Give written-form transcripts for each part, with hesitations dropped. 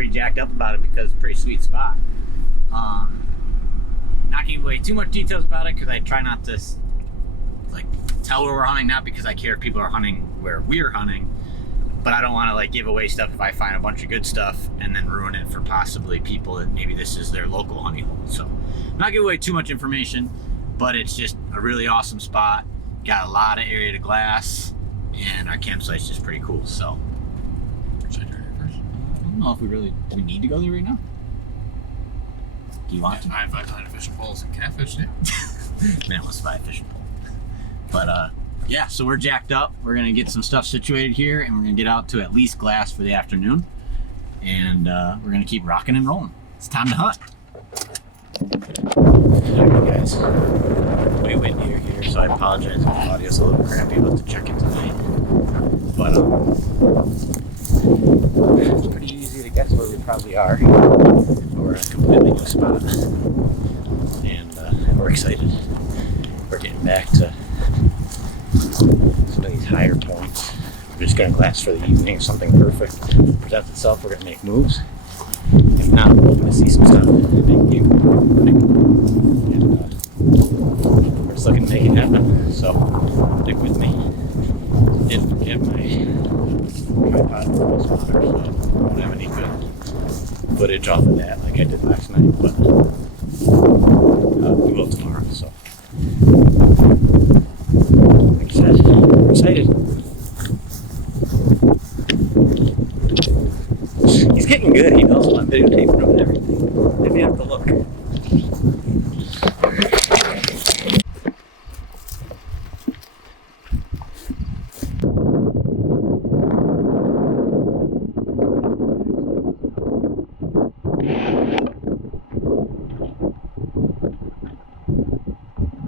pretty jacked up about it because it's a pretty sweet spot. Not giving away too much details about it because I try not to like tell where we're hunting, not because I care if people are hunting where we're hunting, but I don't want to like give away stuff if I find a bunch of good stuff and then ruin it for possibly people that maybe this is their local honey hole. So I'm not giving away too much information, but it's just a really awesome spot. Got a lot of area to glass, and our campsite's just pretty cool. So should I turn it first? I don't know if do we need to go there right now? Do you want to? I find fishing poles and catfish, yeah. Man, let's buy a fishing pole. But yeah, so we're jacked up. We're gonna get some stuff situated here, and we're gonna get out to at least glass for the afternoon, and we're gonna keep rocking and rolling. It's time to hunt. Alright guys, way windier here, so I apologize if the audio's a little crappy about the check-in tonight. But it's pretty easy to guess where we probably are. We're in a completely new spot, and we're excited. We're getting back to some of these higher points. We're just gonna glass for the evening. If something perfect presents itself, we're gonna make moves. If not, we're gonna see some stuff. Big game. And we're just looking to make it happen. So stick with me. Didn't forget my tripod spotter, so I won't have any good footage off of that like I did last night, but we will tomorrow. So like I said, I'm excited. He's getting good. He knows when I'm videotaping him and everything. Maybe I have to look.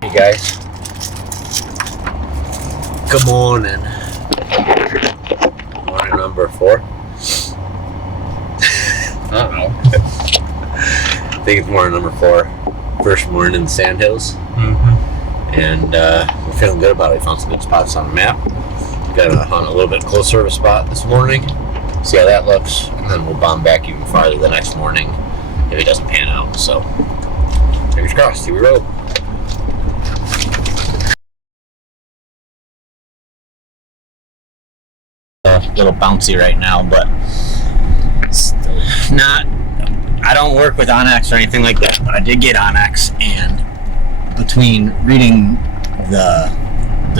Hey guys. Good morning. Morning number 4. I don't know. I think it's morning number 4. First morning in the Sandhills. And we're feeling good about it. We found some good spots on the map. Got to hunt a little bit closer of a spot this morning. See how that looks. And then we'll bomb back even farther the next morning if it doesn't pan out. So, fingers crossed. Here we roll. A little bouncy right now, but not. I don't work with Onyx or anything like that, but I did get Onyx, and between reading the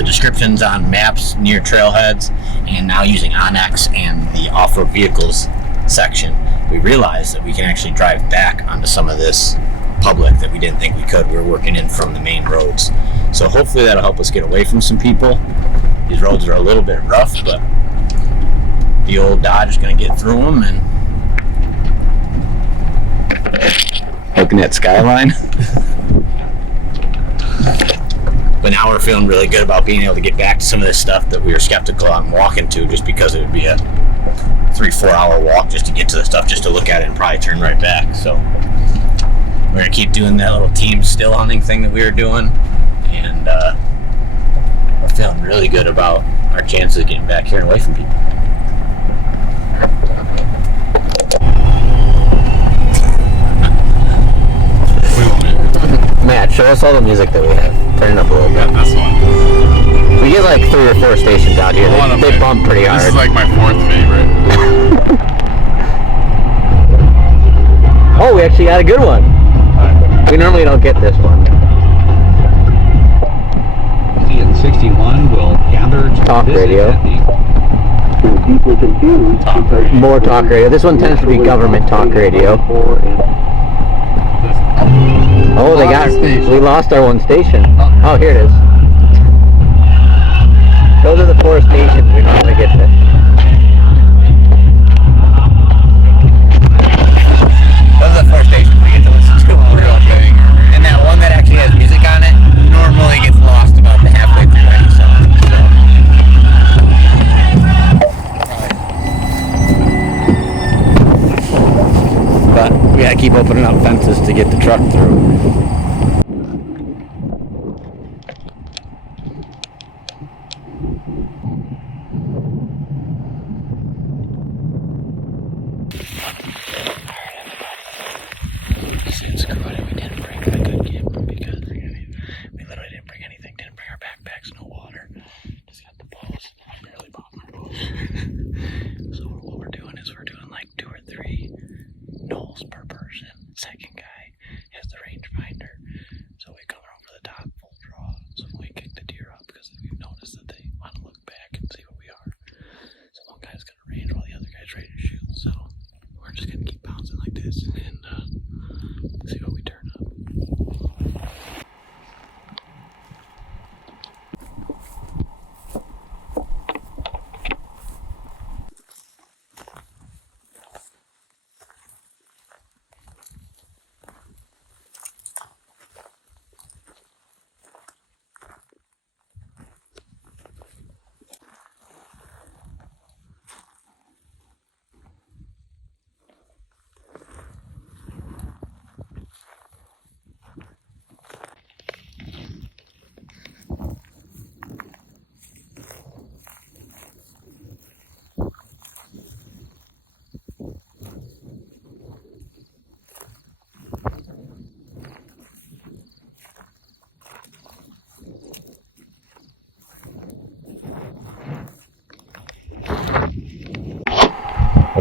descriptions on maps near trailheads and now using Onyx and the off-road vehicles section, we realized that we can actually drive back onto some of this public that we didn't think we could. We were working in from the main roads, so hopefully that'll help us get away from some people. These roads are a little bit rough, but the old Dodge is going to get through them. And looking at skyline. But now we're feeling really good about being able to get back to some of this stuff that we were skeptical on walking to, just because it would be a 3-4 hour walk just to get to the stuff, just to look at it and probably turn right back. So we're gonna keep doing that little team still hunting thing that we were doing, and we're feeling really good about our chances of getting back here and away from people. Matt, show us all the music that we have. Turn it up a little bit. This one. We get like 3 or 4 stations out here. They bump pretty hard. This is like my 4th favorite. Oh, we actually got a good one. We normally don't get this one. At 61 will gather to Talk radio. More talk radio. This one tends to be government talk radio. Oh, we lost our one station. Oh, here it is. Those are the 4 stations we normally get to. Those are the 4 stations we get to listen to while we're hunting. And that one that actually has music on it normally gets lost about the halfway through any song. But we gotta keep opening up fences to get the truck through.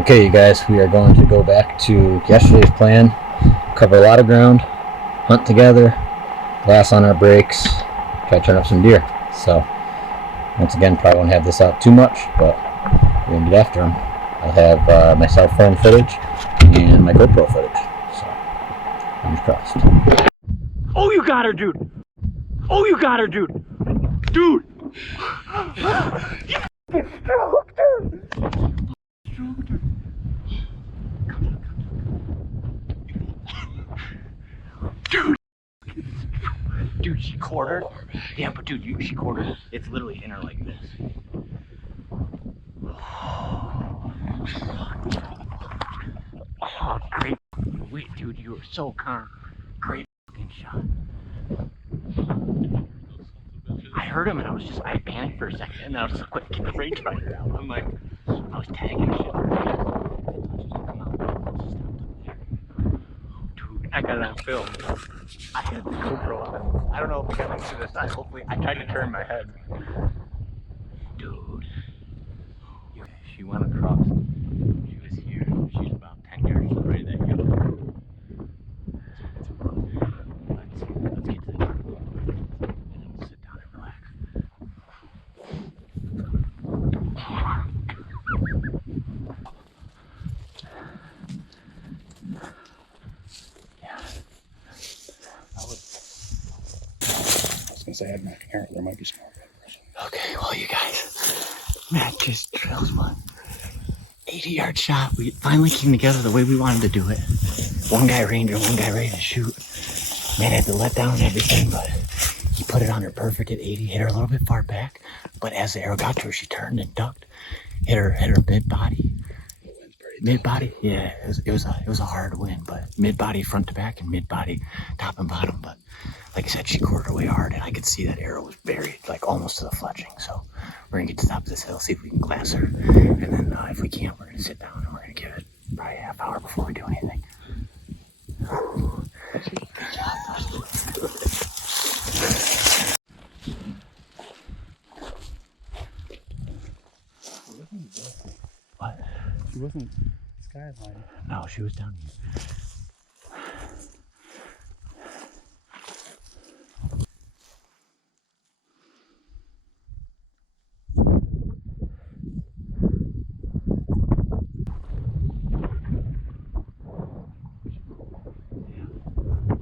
Okay, you guys, we are going to go back to yesterday's plan, cover a lot of ground, hunt together, glass on our brakes, try to turn up some deer. So, once again, probably won't have this out too much, but we're going to get after them. I'll have my cell phone footage and my GoPro footage. So, fingers crossed. Oh, you got her, dude! Oh, you got her, dude! Dude! You stroked her! Stroked her. Dude! Dude, she quartered. Yeah, but dude, she quartered. It's literally in her like this. Oh, great. Wait, dude, you were so calm. Great fucking shot. I heard him and I panicked for a second and then I was just quick, get the rangefinder out. I'm like, I was tagging shit. Dude, I got it on film. I had the GoPro on. I don't know if we got like to the side. Hopefully, I tried to turn my head. Dude. She went across. She was here. She was about 10 yards to the right of that hill. Let's get to the dark room. And then we'll sit down and relax. Yeah. I was gonna say I'd make an there might be some more vibration. Okay, well you guys, Matt just drills one 80-yard shot. We finally came together the way we wanted to do it. One guy ranger, one guy ready to shoot. Man had to let down and everything, but he put it on her perfect at 80, hit her a little bit far back, but as the arrow got to her, she turned and ducked, hit her mid-body. Mid-body, yeah, it was a hard win, but mid-body front to back and mid-body top and bottom. But like I said, she quartered away hard, and I could see that arrow was buried, like almost to the fletching. So we're gonna get to the top of this hill, see if we can glass her, and then if we can't, we're gonna sit down and we're gonna give it probably a half hour before we do anything. Good job. What? She wasn't skyline. No, she was down here.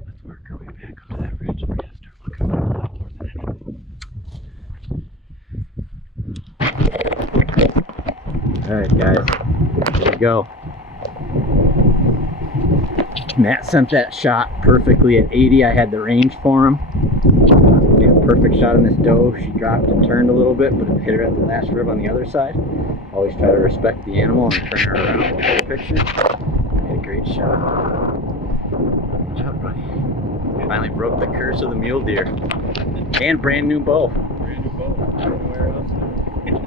Let's work our way back up to that ridge and we're gonna start looking for a lot more than anything. Alright, guys, here we go. Matt sent that shot perfectly at 80. I had the range for him. Made a perfect shot on this doe. She dropped and turned a little bit, but it hit her at the last rib on the other side. Always try to respect the animal and turn her around with the picture. Made a great shot. Good job, buddy. Finally broke the curse of the mule deer. And brand new bow. Brand new bow. I don't know where else. Give me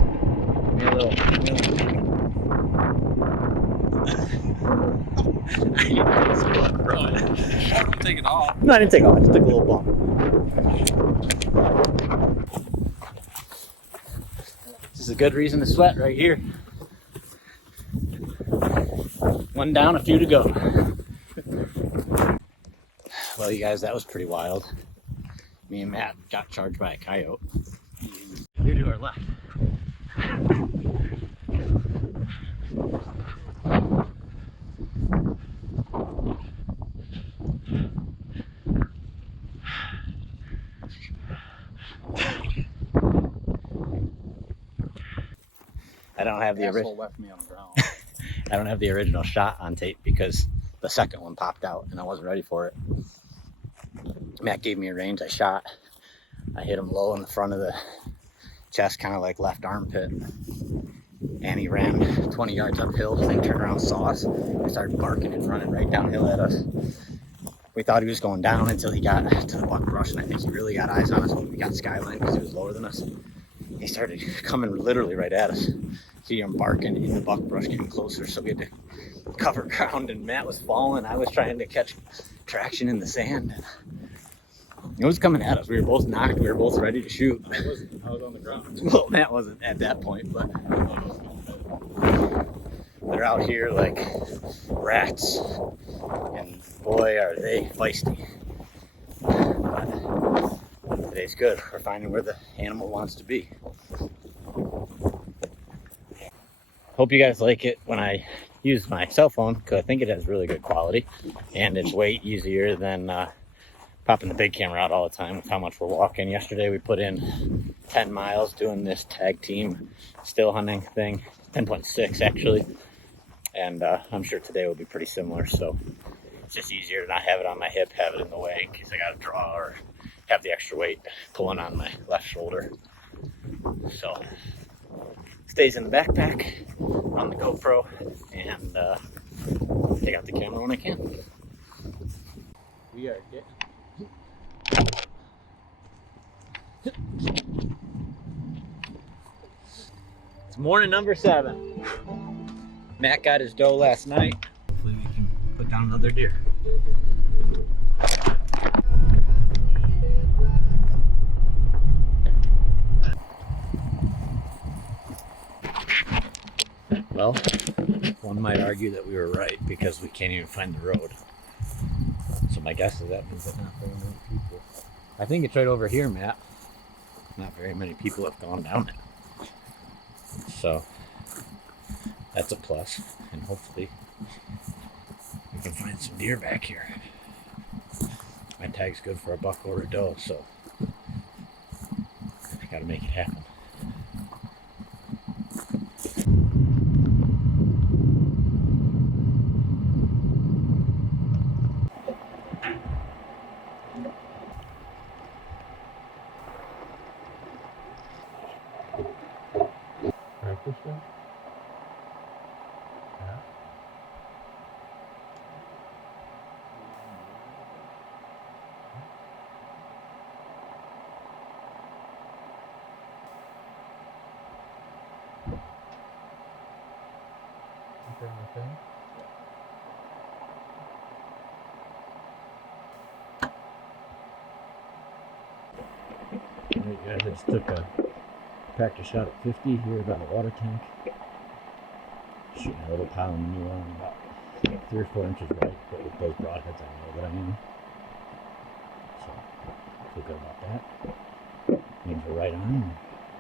a little. I don't take it off. No, I didn't take off. I just took a little bump. This is a good reason to sweat right here. One down, a few to go. Well, you guys, that was pretty wild. Me and Matt got charged by a coyote. Here to our left. I don't have the original. Left me on the ground. I don't have the original shot on tape because the second one popped out and I wasn't ready for it. Matt gave me a range. I shot. I hit him low in the front of the chest, kind of like left armpit. And he ran 20 yards uphill. The thing turned around, saw us, and started barking and running right downhill at us. We thought he was going down until he got to the buckbrush, and I think he really got eyes on us when we got skyline because he was lower than us. He started coming literally right at us. See him barking in the buckbrush, getting closer, so we had to cover ground, and Matt was falling. I was trying to catch traction in the sand. It was coming at us. We were both knocked. We were both ready to shoot. I was on the ground. Well, Matt wasn't at that point, but They're out here like rats, and boy are they feisty. But today's good. We're finding where the animal wants to be. Hope you guys like it when I use my cell phone, because I think it has really good quality and it's way easier than popping the big camera out all the time with how much we're walking. Yesterday we put in 10 miles doing this tag team still hunting thing, 10.6 actually, and I'm sure today will be pretty similar. So it's just easier to not have it on my hip, have it in the way in case I gotta draw or have the extra weight pulling on my left shoulder. So stays in the backpack on the GoPro, and take out the camera when I can. We are getting it's morning number 7. Matt got his doe last night. Hopefully we can put down another deer. Well, one might argue that we were right because we can't even find the road. So my guess is that means that not very many people. I think it's right over here, Matt. Not very many people have gone down it. So that's a plus, and hopefully we can find some deer back here. My tag's good for a buck or a doe, so I gotta make it happen. Practice that? Yeah. Okay, my thing? Alright guys, I just took a practice shot at 50 here about a water tank. Shooting a little pile of manure on about 3 or 4 inches right, but with those broadheads I know what I mean. So, feel good about that. Means we're right on and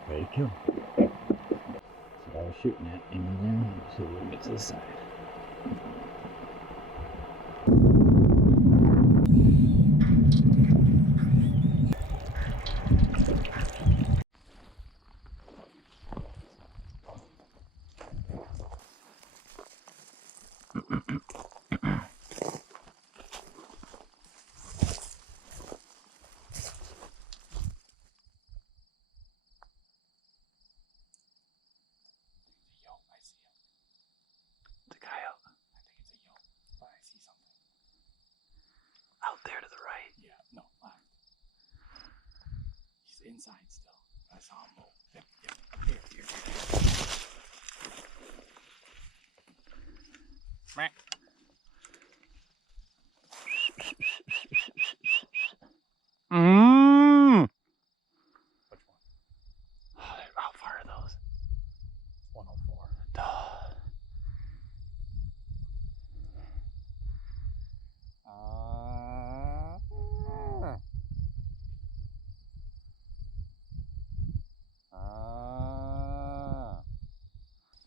ready to kill. So I was shooting at in there, so we'll get to the side. Out there to the right. Yeah, no, left. He's inside still. I saw him move. Yep, yep. Here. Which one? How far are those? 104.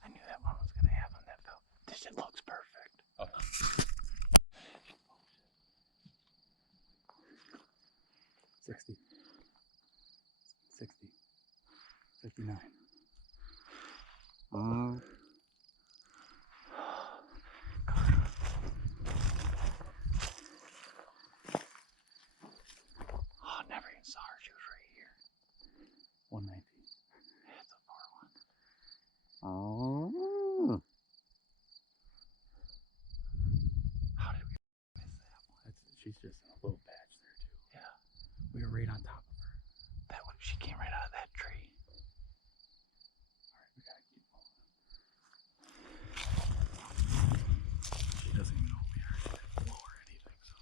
I knew that one was gonna happen. That felt. This shit looks perfect. Oh. 60. 60. 59. Oh, I never even saw her. She was right here. 119. That's a far one. Oh. How did we miss that one? She's just in a little patch there too. Yeah. We were right on top of her. That one, she came right out of that tree. Alright, we gotta keep moving. She doesn't even know we are low or anything, so.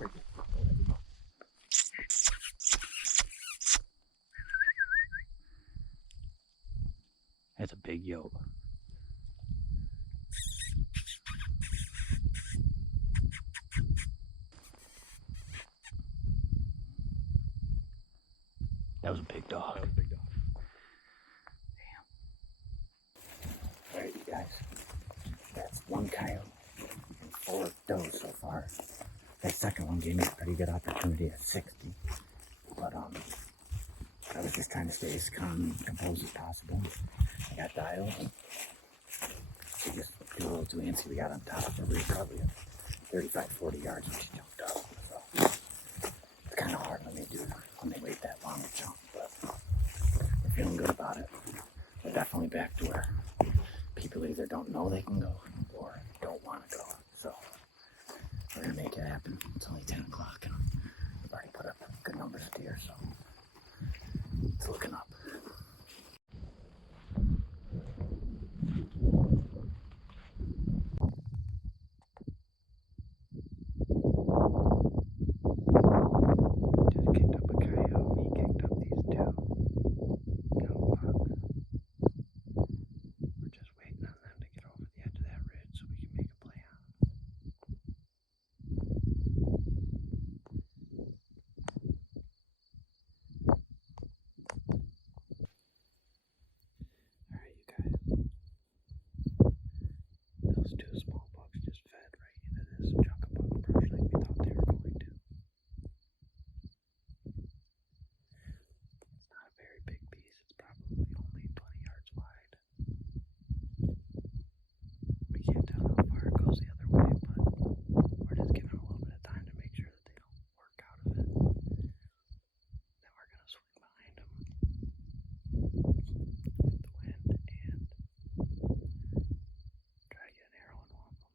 Right there. That's a big yoke. That was a big dog. That was a big dog. Alright, you guys. That's one coyote and 4 does so far. That second one gave me a pretty good opportunity at 60. But I was just trying to stay as calm and composed as possible. I got dialed. She just got a little too antsy. We got on top of her. We were probably at 35, 40 yards when she jumped up. So it's kind of hard when they wait that long to jump. But we're feeling good about it. We're definitely back to where people either don't know they can go or don't want to go. So we're going to make it happen. It's only 10 o'clock and we've already put up good numbers of deer. So it's looking up. Just kicked up a coyote and he kicked up these 2 young bucks. We're just waiting on them to get over the edge of that ridge so we can make a play on them. Alright, you guys. Those 2 small bucks just fed right into this chunk of buck brush like we thought they were going to. It's not a very big piece. It's probably only 20 yards wide. We can't tell how far it goes the other way, but we're just giving them a little bit of time to make sure that they don't work out of it. Then we're going to swing behind them with the wind and try to get an arrow in one of them.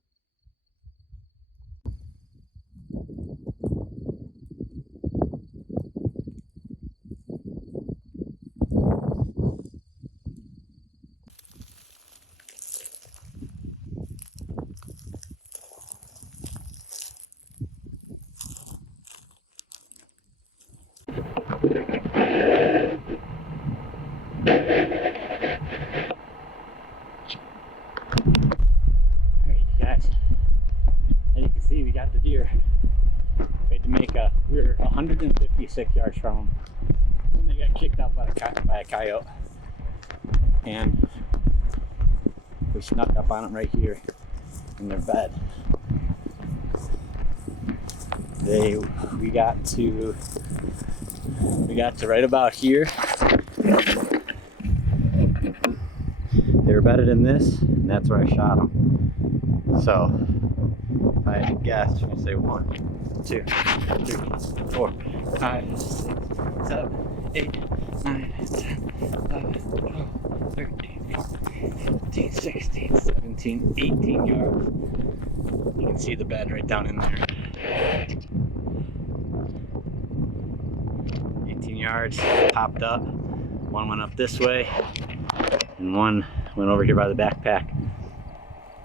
Alright, you guys. As you can see, we got the deer. We had to make we were 156 yards from them when they got kicked up by a coyote. And we snuck up on them right here in their bed. We got to right about here. They were bedded in this, and that's where I shot them. So, if I had to guess, I'm gonna say 1, 2, 3, 4, 5, 6, 7, 8, 9, 10, 11, 12, 13, 14, 15, 16, 17, 18 yards. You can see the bed right down in there. 18 yards, popped up. One went up this way, and one went over here by the backpack.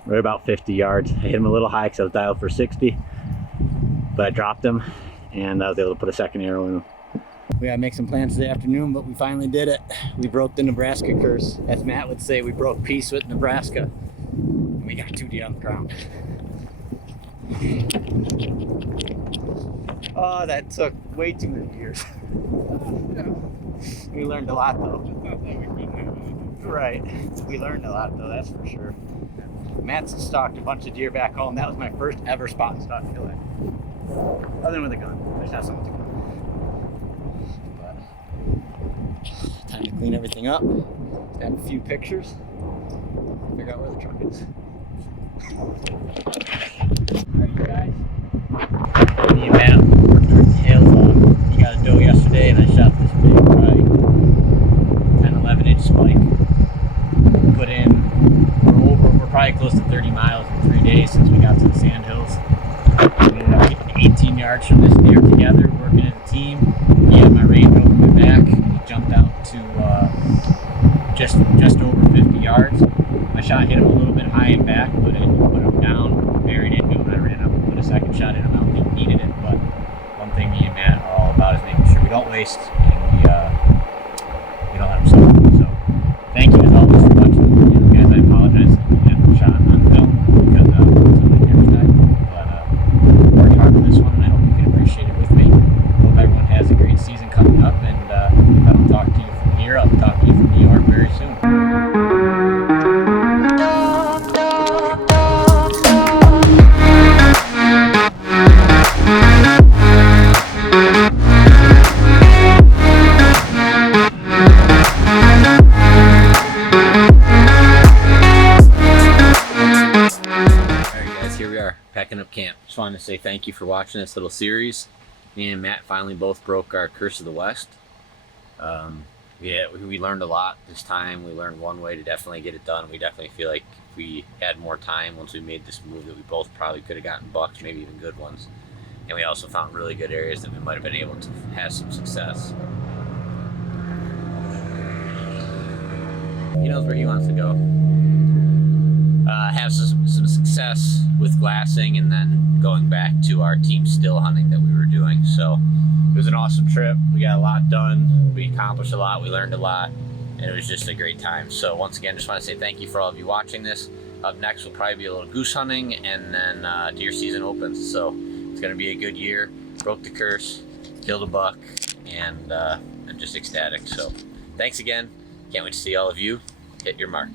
Right about 50 yards. I hit him a little high because I was dialed for 60, but I dropped him, and I was able to put a second arrow in him. We gotta make some plans today afternoon, but we finally did it. We broke the Nebraska curse. As Matt would say, we broke peace with Nebraska. And we got 2 deer on the ground. Oh, that took way too many years. We learned a lot though. Right. We learned a lot though, that's for sure. Matt's stalked a bunch of deer back home. That was my first ever spot and stalk killing. Other than with a gun. There's not so much gun. But time to clean everything up. Snap a few pictures. Figure out where the truck is. Alright, you guys. Me and Matt worked our tails off. He got a doe yesterday and I shot this big, probably 10-11 inch spike. Put in, we're probably close to 30 miles in 3 days since we got to the sandhills. We ended up getting 18 yards from this deer together, working as a team. He had my range over my back and he jumped out to just over 50 yards. My shot hit him a little bit high and back, but it put him down, buried into him, and I ran up and put a second shot in him. I don't think he needed it, but one thing me and Matt are all about is making sure we don't waste and we don't let him suffer. So thank you as always for watching. just wanted to say thank you for watching this little series. Me and Matt finally both broke our Curse of the West. Yeah, we learned a lot this time. We learned one way to definitely get it done. We definitely feel like if we had more time once we made this move, that we both probably could have gotten bucks, maybe even good ones. And we also found really good areas that we might have been able to have some success. He knows where he wants to go. Have some success with glassing, and then going back to our team still hunting that we were doing. So it was an awesome trip. We got a lot done. We accomplished a lot. We learned a lot, and it was just a great time. So once again, just want to say thank you for all of you watching this. Up next will probably be a little goose hunting, and then deer season opens. So it's going to be a good year. Broke the curse, killed a buck, and I'm just ecstatic. So thanks again. Can't wait to see all of you hit your mark.